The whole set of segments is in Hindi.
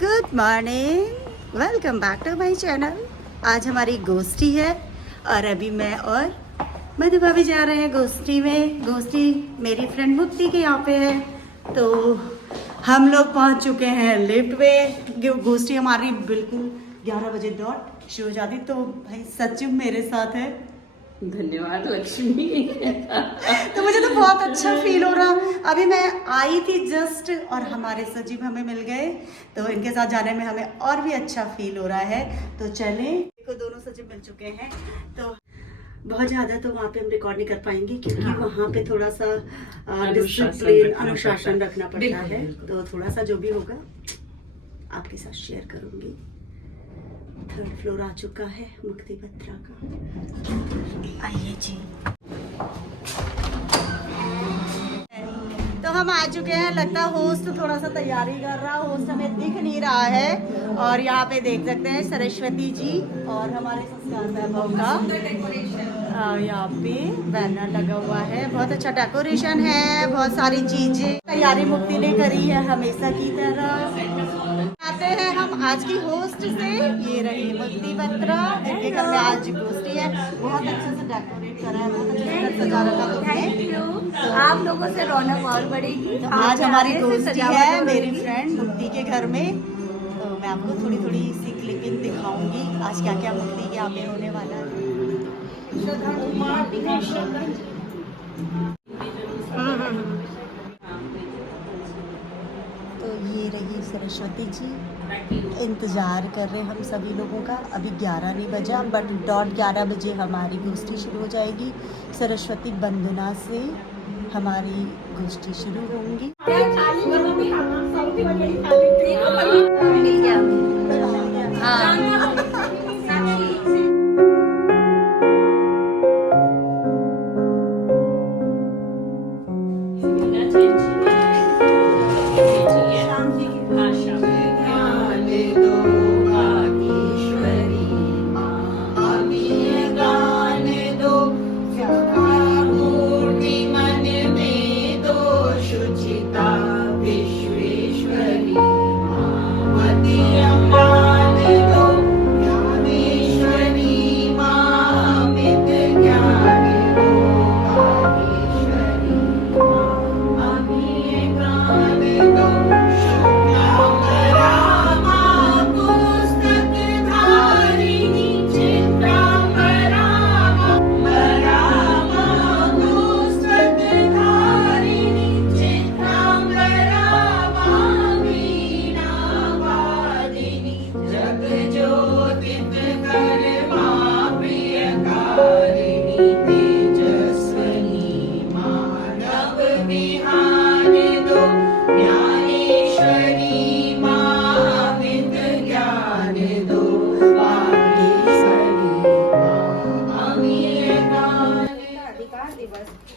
Good morning, welcome back to my channel. आज हमारी गोष्ठी है और अभी मैं और मधु भाभी जा रहे हैं गोष्ठी में। गोष्ठी मेरी फ्रेंड मुक्ति के यहाँ पे है, तो हम लोग पहुँच चुके हैं लिफ्ट पे। गोष्ठी हमारी बिल्कुल 11 बजे डॉट शुरू हो जाती, तो भाई सचिव मेरे साथ है। धन्यवाद लक्ष्मी। तो मुझे तो बहुत अच्छा फील हो रहा। अभी मैं आई थी जस्ट और हमारे सचिव हमें मिल गए, तो इनके साथ जाने में हमें और भी अच्छा फील हो रहा है। तो चलें, देखो दोनों सचिव मिल चुके हैं। तो बहुत ज़्यादा तो वहाँ पे हम रिकॉर्ड नहीं कर पाएंगे, क्योंकि हाँ। वहाँ पे थोड़ा सा डिसिप्लिन अनुशासन रखना पड़ता है। तो थोड़ा सा जो भी होगा आपके साथ शेयर करूँगी। 3rd फ्लोर आ चुका है मुक्ति बत्रा का। आइए जी, तो हम आ चुके हैं। लगता है होस्ट थोड़ा सा तैयारी कर रहा, होस्ट हमें दिख नहीं रहा है। और यहाँ पे देख सकते हैं सरस्वती जी और हमारे संस्कार वैभव का यहाँ पे बैनर लगा हुआ है। बहुत अच्छा डेकोरेशन है, बहुत सारी चीजें तैयारी मुक्ति ने करी है हमेशा की तरह। आते हैं हम आज की होस्ट से, ये रही मुक्ति बत्रा, जिनके घर में आज गोष्ठी है। बहुत अच्छे से डेकोरेट करा है, बहुत अच्छे से सजा रखा तुमने। आप लोगों से रौनक और बढ़ेगी। तो आज हमारी गोष्ठी है मेरी फ्रेंड मुक्ति के घर में, तो मैं आपको थोड़ी थोड़ी सी क्लिपिंग दिखाऊंगी आज क्या क्या मुक्ति के यहाँ पे होने वाला है। तो ये रही सरस्वती जी, इंतज़ार कर रहे हम सभी लोगों का। अभी 11 नहीं बजा, बट डॉट 11 बजे हमारी गोष्ठी शुरू हो जाएगी। सरस्वती वंदना से हमारी गोष्ठी शुरू होंगी। मिल गया। हाँ।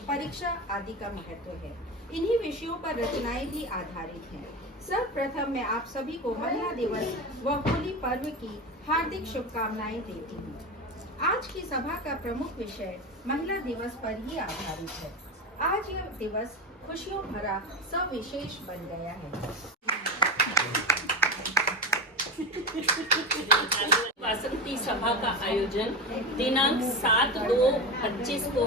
परीक्षा आदि का महत्व है। इन्हीं विषयों पर रचनाएं भी आधारित हैं। सर्वप्रथम मैं आप सभी को महिला दिवस व होली पर्व की हार्दिक शुभकामनाएं देती हूँ। आज की सभा का प्रमुख विषय महिला दिवस पर ही आधारित है। आज यह दिवस खुशियों भरा सविशेष बन गया है। वासंती सभा का आयोजन दिनांक 7/2/25 को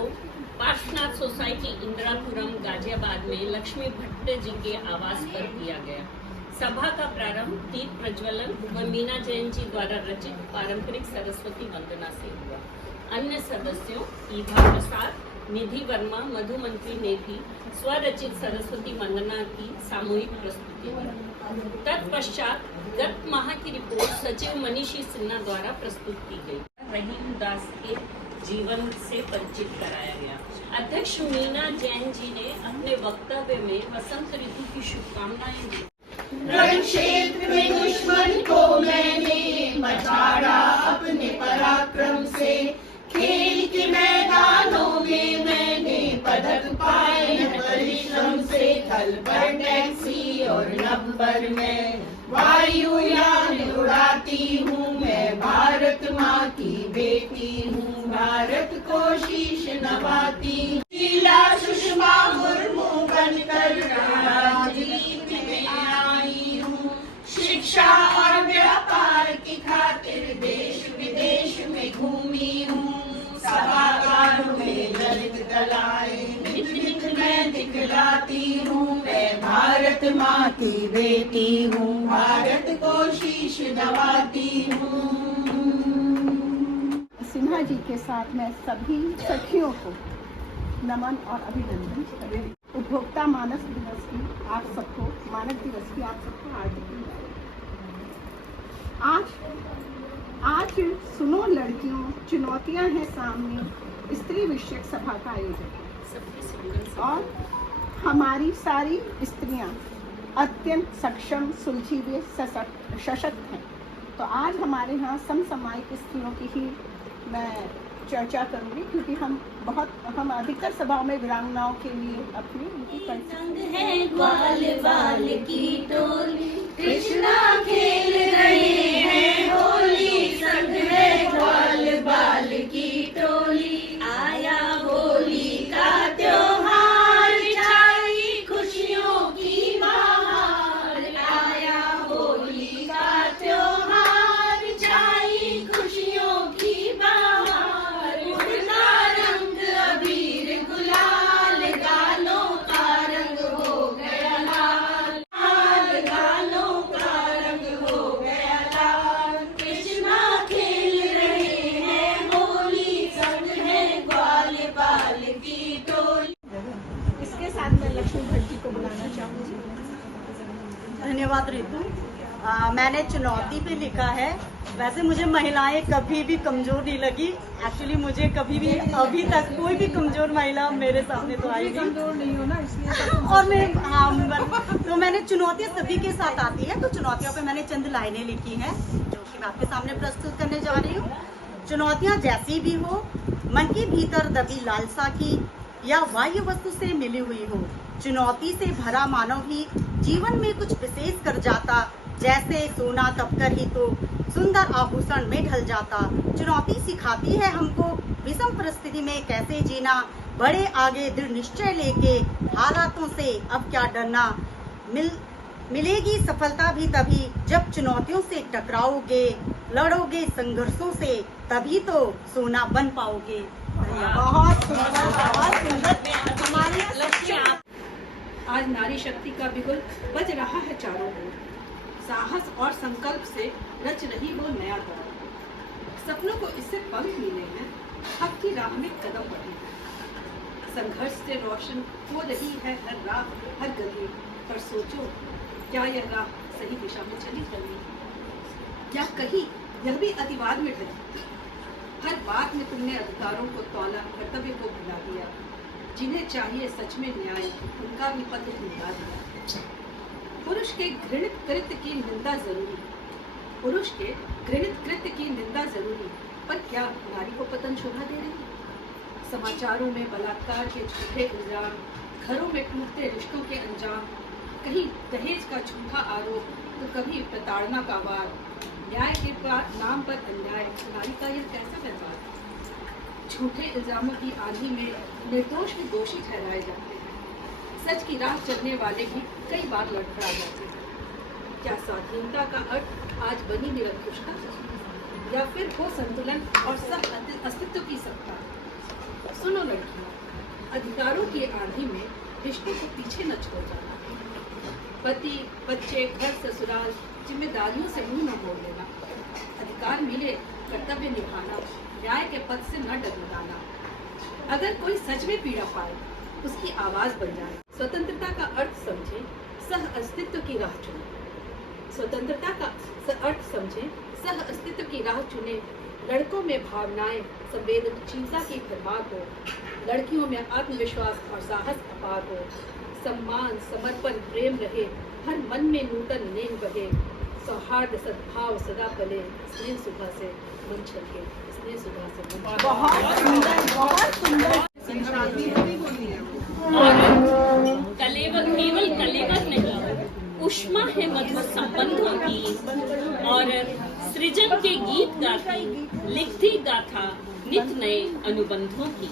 पार्श्वनाथ सोसाइटी इंदिरापुरम गाजियाबाद में लक्ष्मी भट्ट जी के आवास पर किया गया। सभा का प्रारंभ दीप प्रज्वलन व मीना जैन जी द्वारा रचित पारंपरिक सरस्वती वंदना से हुआ। अन्य सदस्यों ईभा प्रसाद, निधि वर्मा, मधु मंत्री ने भी स्वरचित सरस्वती वंदना की सामूहिक प्रस्तुति दी। तत्पश्चात गत माह की रिपोर्ट सचिव मनीषी सिन्हा द्वारा प्रस्तुत की गई। रहीम दास के जीवन से परिचित कराया गया। अध्यक्ष मीना जैन जी ने अपने वक्तव्य में वसंत ऋतु की शुभकामनाएं दी। रण क्षेत्र में दुश्मन को मैंने मचाड़ा अपने पराक्रम से, खेल के मैदानों में मैंने पदक पाए परिश्रम से। थल पर टैक्सी और नभर में वायुयान उड़ाती हूँ मैं, भारत माँ की बेटी हूँ, भारत को शीश नवाती। शीला सुषमा मुर्मू बनकर राजनीति में आई हूँ, शिक्षा कलाएं नित नित मैं दिखलाती हूँ। मैं भारत माँ की बेटी हूँ, भारत को शीश नवाती हूँ। सिन्हा जी के साथ मैं सभी सखियों को नमन और अभिनंदन करती हूँ। उपभोक्ता मानस दिवस की आप सबको, मानव दिवस की आप सबको आज सुनो लड़कियों, चुनौतियां हैं सामने, स्त्री विषयक सभा का आयोजन। और हमारी सारी स्त्रियां अत्यंत सक्षम, सुलझी, सशक्त हैं। तो आज हमारे यहाँ समसामयिक स्त्रियों की ही मैं चर्चा करूंगी, क्योंकि हम अधिकतर सभाओं में वीरांगनाओं के लिए अपनी उनकी संग है ग्वाल बाल की टोली, कृष्णा खेल रहे हैं होली। संग है ग्वाल बाल की टोली, आया होली का त्योहार, छाई खुशियों की बहार। आया होली का त्योहार, छाई खुशियों की बहार। उड़ता रंग अबीर गुलाल, गालों का रंग हो गया लाल। लाल गालों का रंग हो गया लाल। कृष्णा खेल रहे हैं होली, संग है ग्वाल बाल की टोली। इसके साथ मैं लक्ष्मी भट्ट जी को बुलाना चाहूँगी। धन्यवाद रितु। मैंने चुनौती पे लिखा है। वैसे मुझे महिलाएं कभी भी कमजोर नहीं लगी। एक्चुअली मुझे कभी भी अभी तक कोई भी कमजोर महिला मेरे सामने तो आई नहीं हो ना, इसलिए और मैं तो मैंने चुनौतियां सभी के साथ आती है, तो चुनौतियों पे मैंने चंद लाइनें लिखी हैं जो कि मैं आपके सामने प्रस्तुत करने जा रही हूँ। चुनौतियां जैसी भी हो, मन के भीतर दबी लालसा की या बाह्य वस्तु से मिली हुई हो, चुनौती से भरा मानव ही जीवन में कुछ विशेष कर जाता। जैसे सोना तपकर ही तो सुंदर आभूषण में ढल जाता। चुनौती सिखाती है हमको विषम परिस्थिति में कैसे जीना, बड़े आगे दृढ़ निश्चय लेके हालातों से अब क्या डरना। मिलेगी सफलता भी तभी जब चुनौतियों से टकराओगे, लड़ोगे संघर्षों से, तभी तो सोना बन पाओगे। बहुत सुंदर, बहुत सुंदर। हमारे लक्ष्य आप आज नारी शक्ति का बिगुल बज रहा है चारों ओर। साहस और संकल्प से रच रही वो नया दौर। सपनों को इससे पंख मिले हैं, हक की राह में कदम बढ़े हैं। संघर्ष से रोशन हो रही है हर राह, हर गली। पर सोचो, क्या यह राह सही दिशा में चली चली, या कहीं यह भी अतिवाद में ढली। हर बात में तुमने अधिकारों को तौला, कर्तव्य को भुला दिया। जिन्हें चाहिए सच में न्याय, उनका भी पद भुला दिया। पुरुष के घृणित कृत्य की निंदा जरूरी, पुरुष के घृणित कृत्य की निंदा जरूरी, पर क्या नारी को पतन शोभा दे रही। समाचारों में बलात्कार के झूठे इल्जाम, घरों में टूटते रिश्तों के अंजाम, कहीं दहेज का झूठा आरोप तो कभी प्रताड़ना का वार। न्याय के नाम पर अन्याय, नारी का यह कैसा व्यवहार। झूठे इल्जामों की आंधी में निर्दोष भी दोषी ठहराए जाते हैं। सच की राह चलने वाले भी कई बार लड़खड़ा जाते हैं। क्या स्वाधीनता का अर्थ आज बनी निरंकुशता, या फिर हो संतुलन और सब अस्तित्व की सत्ता। सुनो लड़कियों, अधिकारों की आंधी में रिश्तों को पीछे न छोड़ जाना। पति, बच्चे, घर, ससुराल, जिम्मेदारियों से मुंह न मोड़ लेना। अधिकार मिले, कर्तव्य निभाना, न्याय के पद से न डगमगाना। अगर कोई सच में पीड़ा पाए, उसकी आवाज बन जाए। स्वतंत्रता का अर्थ समझे, सह अस्तित्व की राह चुने। स्वतंत्रता का अर्थ समझे, सह अस्तित्व की राह चुने। लड़कों में भावनाएं, संवेदनशीलता की भरमार हो। लड़कियों में आत्मविश्वास और साहस अपार हो। सम्मान, समर्पण, प्रेम रहे, हर मन में नूतन नेह बहे। सौहार्द, सद्भाव सदा पले, स्नेह सुधा से मन छलके, स्नेह सुधा से मन। बहुत सुंदर, बहुत सुंदर। और केवल कलेवर नहीं, उष्मा है मधुर संबंधों की और सृजन के गीत गाती, लिखती गाथा नित नए अनुबंधों की।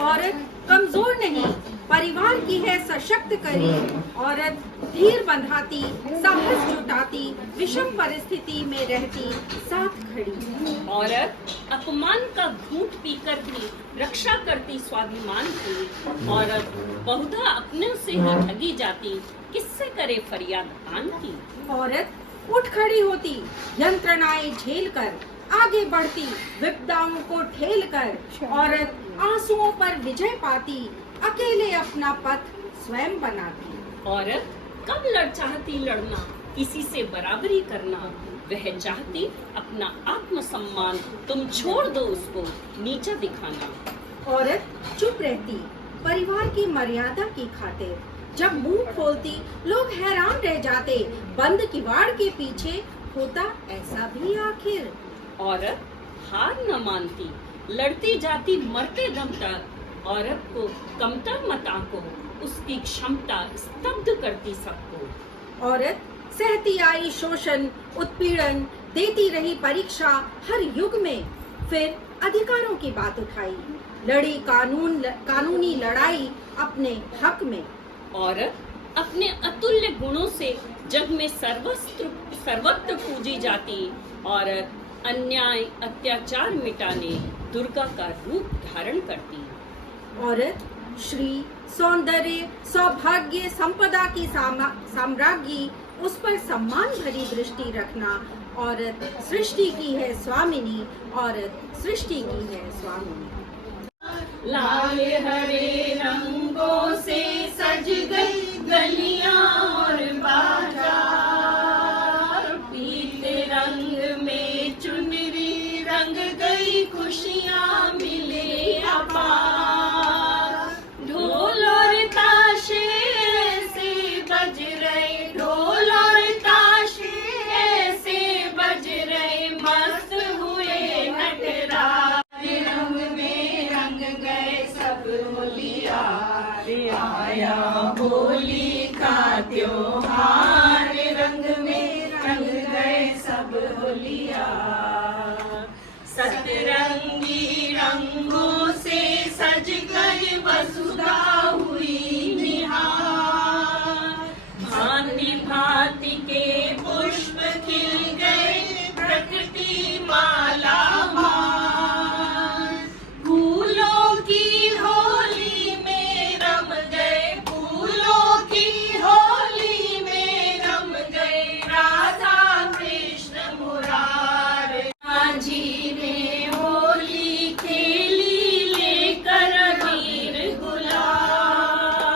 औरत कमजोर नहीं, परिवार की है सशक्त करी। औरत धीर बंधाती, साहस जुटाती, विषम परिस्थिति में रहती साथ खड़ी। औरत अपमान का घूंट पीकर भी रक्षा करती स्वाभिमान की। औरत बहुधा अपने से ही ठगी जाती, किससे करे फरियाद आन की। औरत उठ खड़ी होती, यंत्रणाएं झेल कर आगे बढ़ती, विपदाओं को ठेल कर। औरत आंसुओं पर विजय पाती, अकेले अपना पथ स्वयं बनाती। औरत कब लड़ चाहती लड़ना, किसी से बराबरी करना। वह चाहती अपना आत्मसम्मान, तुम छोड़ दो उसको नीचा दिखाना। औरत चुप रहती, परिवार की मर्यादा की खातिर। जब मुंह खोलती लोग हैरान रह जाते, बंद किवाड़ के पीछे होता ऐसा भी आखिर। औरत हार न मानती, लड़ती जाती मरते दम तक। औरत को कमतर मत आंको, उसकी क्षमता स्तब्ध करती सबको। औरत सहती आई शोषण उत्पीड़न, देती रही परीक्षा हर युग में। फिर अधिकारों की बात उठाई, लड़ी कानूनी लड़ाई अपने हक में। औरत अपने अतुल्य गुणों से जग में सर्वत्र पूजी जाती। औरत अन्याय अत्याचार मिटाने दुर्गा का रूप धारण करती। औरत श्री सौंदर्य सौभाग्य संपदा की साम्राज्ञी, उस पर सम्मान भरी दृष्टि रखना। औरत सृष्टि की है स्वामिनी, औरत सृष्टि की है स्वामिनी। लाल हरे रंगों से सज गई गलियां और बाजार, पीले रंग में चुनरी रंग गई, खुशियां मिले अपार। ढोल और ताशे ऐसे बज रहे, ढोल और ताशे ऐसे बज रहे, मस्त हुए नटराज। रंग में रंग गए सब होलिया, आया होली का त्योहार। रंग में रंग गए सब होलिया, सतरंगी रंगों से सज गई वसुधा हुई निहार। भांति भांति के पुष्प खिल गए, प्रकृति माला मार। फूलों की होली में रम गए, फूलों की होली में रम गए, राधा कृष्ण मुरार। माझी ने होली खेली लेकर वीर गुलाल,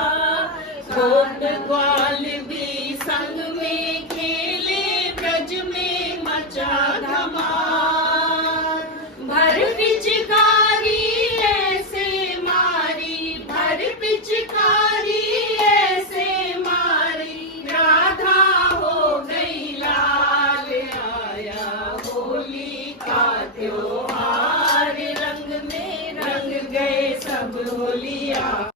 गोप ग्वाल भी संग में खेले, ब्रज में मचा धमाल। भर पिचकारी ऐसे मारी, भर पिचकारी ऐसे मारी, राधा हो गई लाल। आया होली का त्योहार, रंग में रंग गए सब होलिया।